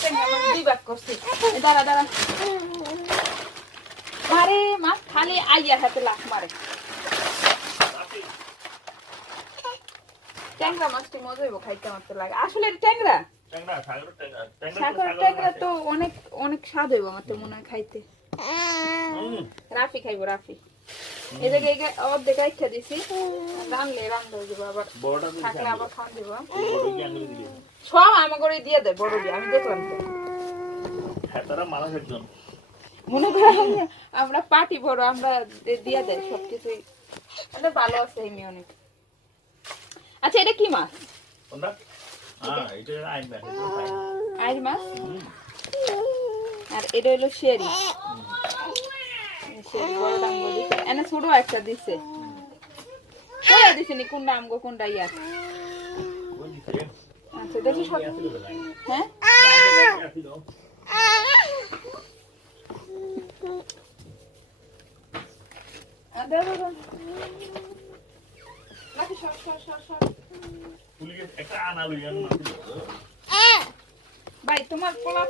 ট্যাংরা মাছ দুই ভাগ করছি। দাঁড়া দাঁড়া মারে মাছ খালি আইয়ার হাতে লাখ মারে। ট্যাংরা মাছটি মজা হইব খাইতে, আমার তো লাগে। আসলে ট্যাংরা সাগর ট্যাংরা তো অনেক অনেক স্বাদ হইব আমার তো মনে হয় খাইতে। রাফি খাইবো, রাফি এই জায়গায় অর্ধেক রাখা দিছি, রানলে রান্না হয়ে যাবো, আবার থাকলে আবার খান দিব। সব আমার করে দিয়ে দেয় বড় দিয়ে, আমি দেখলাম তো। মনে করো আমরা পার্টি বড়, আমরা দিয়ে দেয় সবকিছুই। ভালো আছে এমনি অনেক। আচ্ছা এটা কি মাছ? আইর মাছ। আর এটা হলো শেরি, বড় ডাঙ্গো দিছে, এনে ছোট একটা দিছে। কোনটা দিছে নি, কোনটা আমগো কোনটা ইয়ার? আচ্ছা দেখি সব। হ্যাঁ ভাই তোমার পোলা